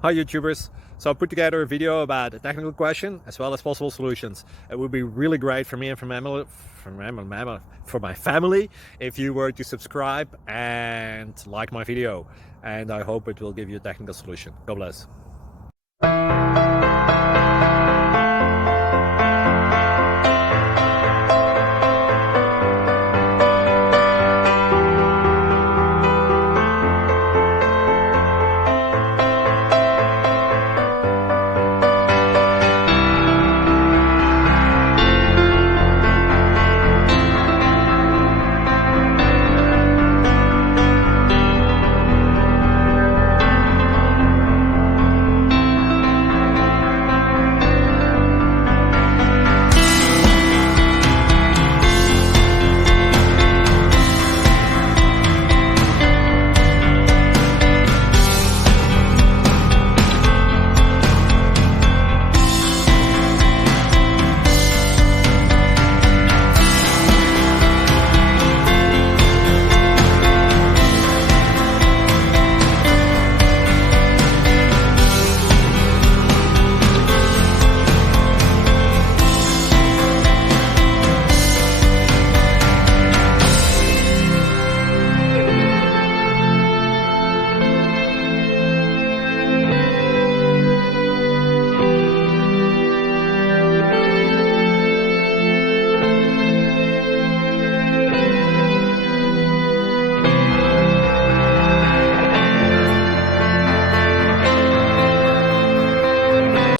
Hi YouTubers! So I put together a video about a technical question as well as possible solutions. It would be really great for me and for my family if you were to subscribe and like my video, and I hope it will give you a technical solution. God bless.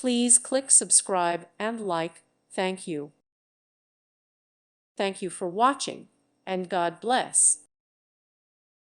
Please click subscribe and like. Thank you. Thank you for watching, and God bless.